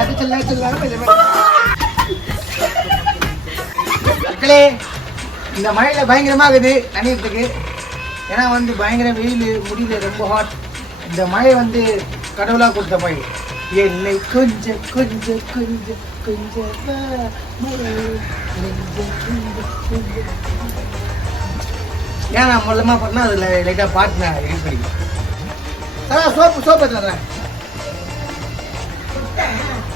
அது சொல்லலாம் மக்களே. இந்த மழையில பயங்கரமாகுது நனையறதுக்கு. ஏன்னா வந்து பயங்கர வெயில், முடியல, ரொம்ப ஹாட். இந்த மழை வந்து கடவுளா கொடுத்த மழை. என்னை கொஞ்சம் கொஞ்சம் கொஞ்சம் கொஞ்சம் ஏன் நான் மூலமா பண்ணா அதுல லைட்டா பாட்டு நான் எடிட் பண்ணிக்கிறேன். சோப்பு எடுத்துறேன்.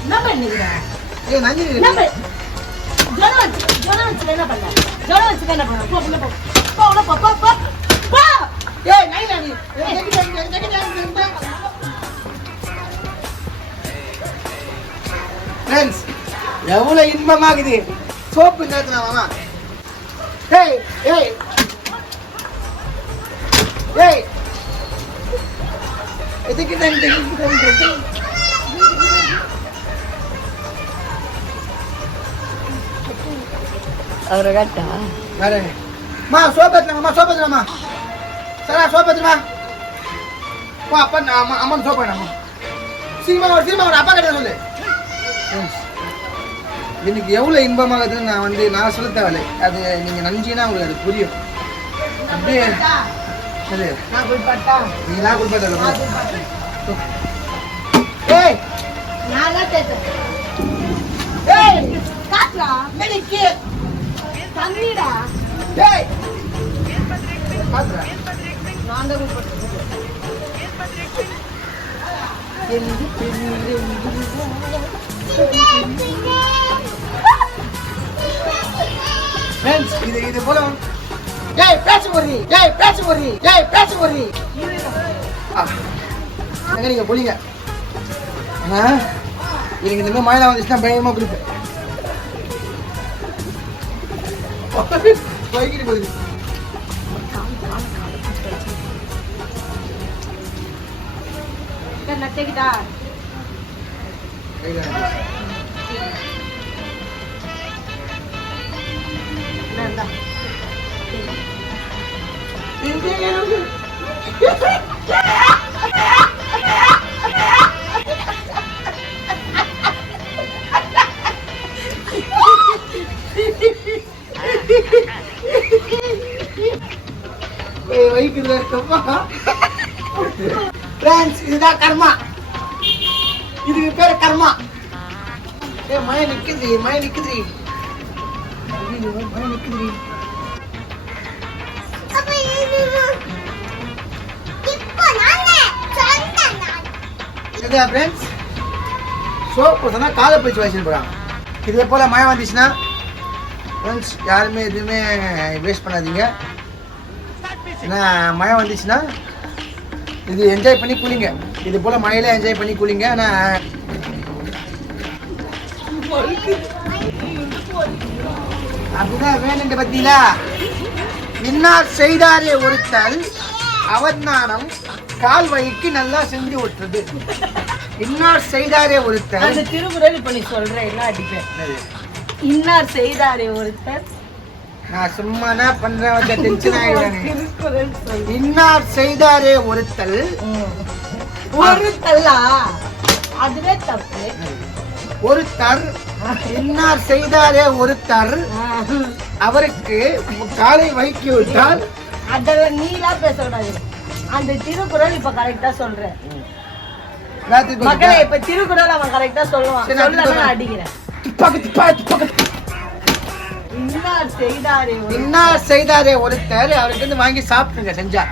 என்ன பண்ணுகிறா? ஏய் நஞ்சி ஜோரம் வச்சு என்ன பண்ண? ஜோரம் வச்சு என்ன பண்ண? போ. ஏய் நைனா நீ. ஃப்ரெண்ட்ஸ், எவ்வளவு இன்பமாகுது சோப்பு நேரத்துல மாமா. ஏய் ஏய் ஏய் எதுக்கு அவரை காட்டா மா சோப்பத்துலாமா சரா சோப்பத்துமா பா அப்பா அம்மன் சோப்பாமா சீமா அப்பா கிட்ட சொல்லு. எனக்கு எவ்வளவு இன்பமாகுதுன்னு நான் சொல்ல தேவையில்லை. அது நீங்க நஞ்சினா உங்களுக்கு அது புரியும். அப்படியே நீங்களா குளிப்பாட்ட ஏய் நான் கேட்டேன். ஏய் காட்றா மெடிக்கு தண்ணிடா. ஏய் காட்றா நான் தான் குளிப்பாட்ட. ஃப்ரெண்ட்ஸ் இது போல ஏய் பேச்சு போறீ எங்க நீங்க போலீங்க. எனக்கு இந்த மாதிரி மழை வந்துச்சுன்னா பயமா குளிப்பேன். போய்கிட்டு போகுது. நட்டேக்கிட்டா இதுதான் கர்மா. இதுக்கு பேரு கர்மா. மழை நிக்குது. காலை போய் வச்சுட்டு போறாங்க. இதே போல மழை வந்துச்சுன்னா ஃப்ரெண்ட்ஸ் யாருமே எதுவுமே வேஸ்ட் பண்ணாதீங்க. ஏன்னா மழை வந்துச்சுன்னா இது என்ஜாய் பண்ணி குளிங்க. இது போல மழையில என்ஜாய் பண்ணி குளிங்க. ஆனால் அப்படிதான் வேணுங்க பத்திலா. இன்னார் செய்தாரே ஒருத்தல் அவர் நாணம் கால் வழிக்கு நல்லா செஞ்சு விட்டுறது. இன்னார் செய்தாரே ஒருத்தர். அந்த திருக்குறள் இப்ப நீ சொல்ற என்ன அடிப்பேன். இன்னார் செய்தாரே ஒருத்தர். நான் சும்மானா பண்றேன் டென்ஷன் ஆயிடுவாங்க. இன்னார் செய்தாரே ஒருத்தல். ஒருத்தல்லா அதுவே தப்பு. ஒருத்தர் இன்னார் செய்தாரே ஒருத்தர் அவருக்கு காலை வைக்கி விட்டால். அதெல்லாம் நீலாம் பேசக்கூடாது. அந்த திருக்குறள் இப்ப கரெக்டா சொல்ற மக்களை. இப்ப திருக்குறள் அவன் கரெக்டா சொல்லுவான். சொல்ல அடிக்கிறேன். இன்னார் செய்தாரே ஒருத்தர் அவருக்கு வாங்கி சாப்பிடுங்க செஞ்சா.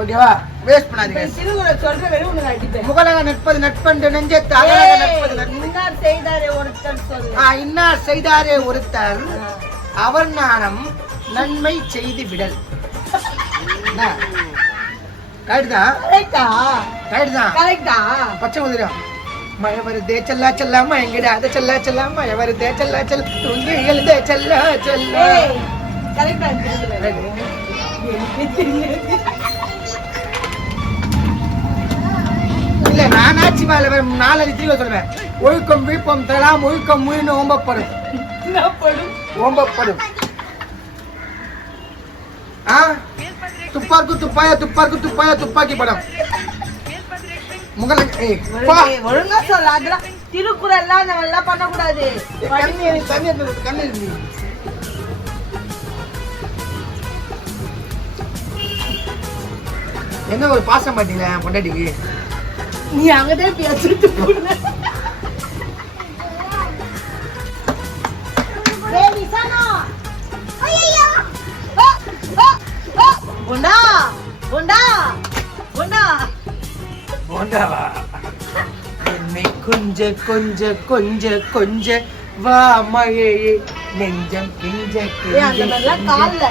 ஓகேவா? வேஸ்ட் பண்ணாதீங்க. திருக்குறள் சொல்ற வெறும் உனக்கு அடிப்பேன். முகலக நட்பது நட்பண்டு நெஞ்சே தகலக நட்பது. இன்னார் செய்தாரே ஒருத்தர் சொல்லு. இன்னார் செய்தாரே ஒருத்தர் அவர் நாணம் நன்மை செய்து விடல். பச்சை முதலியம் மழை வருதே செல்லா செல்லாம எங்கடா அதை செல்லா செல்லாம மழை வருதே செல்லா செல்ல தூங்கி எழுதே செல்லா செல்ல. இல்ல நானாச்சி மேல 4 திரும்ப சொல்லுவேன். ஒழுக்கம் விழுப்பம் தரலாம் ஒழுக்கம் முயன்னு ஓம்பப்படும். துப்பாக்கு துப்பாக்கி படம். முகல பா ஒழுங்கா சொல்ல அதெல்லாம் திருக்குறள்லாம் நம்ம எல்லாம் பண்ணக்கூடாது. கண்ணு என்ன ஒரு பாசம் பாத்தீங்களா பொண்டாட்டிக்கு? நீ அங்கதான் பேசிட்டு போன. பொண்டா பொண்டா பொண்டா போண்டாவா என்னை கொஞ்ச கொஞ்ச கொஞ்ச கொஞ்ச வா மழையே நெஞ்சம் கிஞ்ச அந்த மாதிரிலாம் கால்ல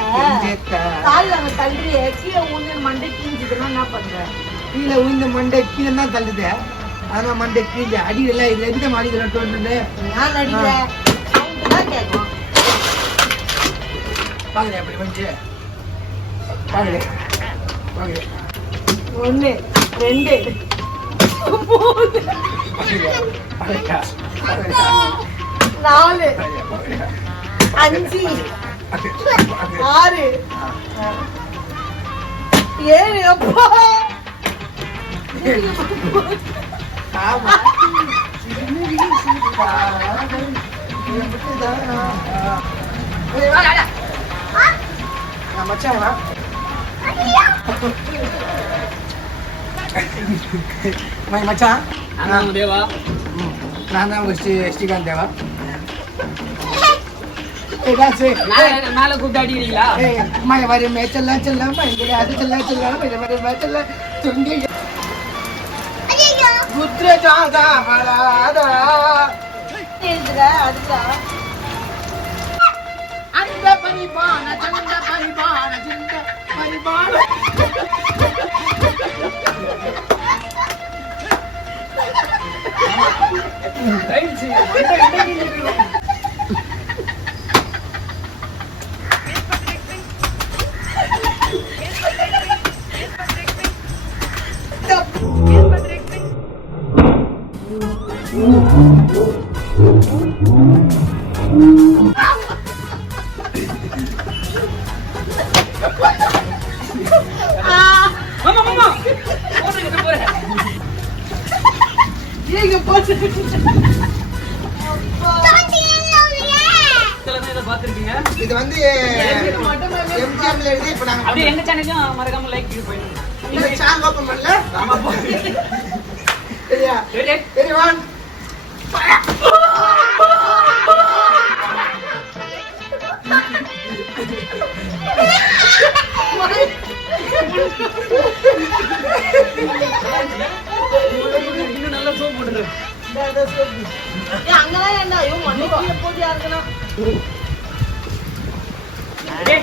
அவன் தள்ளுறிய கீழே ஊந்து மண்டை கிஞ்சுதுன்னா என்ன பண்ற? கீழே உளுந்த மண்டை கீழே தான் தள்ளுது. அதான் மண்டை கீழே அடியில இது எந்த மாடியில் நான் அடிக்கிற சவுண்ட் தான் கேட்கும். பாக்குறேன் அப்படி வந்து பாக்குறேன் பாக்குறேன் 1 2 4 5 6 7 அப்பா ஆமா மச்சான் மச்சான் தேவா நான் தான் ஸ்ரீகாந்த் தேவா. மேல கூப்பிட்டு அடிக்கிறீங்களா? மய மேச்சல்லாம் செல்லாம் அது செல்லாம் செல்லாம் மேச்சல்லாம் துண்டி ருத்ரஜாதா வராதா அதுக்கா அந்த பரிபான சந்த பரிபான சிந்த பரிபான இது வந்து எம்ஜிஎம்ல எழுதி இப்ப நாங்க அப்படியே எங்க சேனலையும் மறக்காம லைக் பண்ணுங்க. இந்த சேனல் ஓபன் பண்ணல. ஆமா போ. சரியா? சரி வான். இன்னும் நல்லா சோப் போடுறது. அங்கதான் ஏண்டா ஐயோ மண்ணை போட்டு யாருக்குன்னா Okay,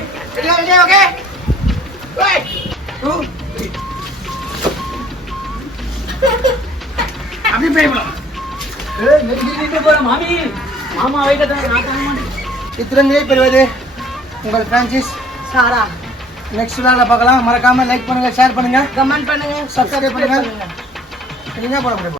okay. Right. 2 3. அபி பேபா. நெஞ்சிலிட்டு போற மாமி. மாமா வைட்ட தான் நான் தர மாட்டேன். இத்திரங்களே பெறுவது உங்கள் பிரான்சிஸ் சாரா. நெக்ஸ்ட் வீடியோல பார்க்கலாம். மறக்காம லைக் பண்ணுங்க, ஷேர் பண்ணுங்க, கமெண்ட் பண்ணுங்க, சப்ஸ்கிரைப் பண்ணுங்க. நீங்க போட முடியும்.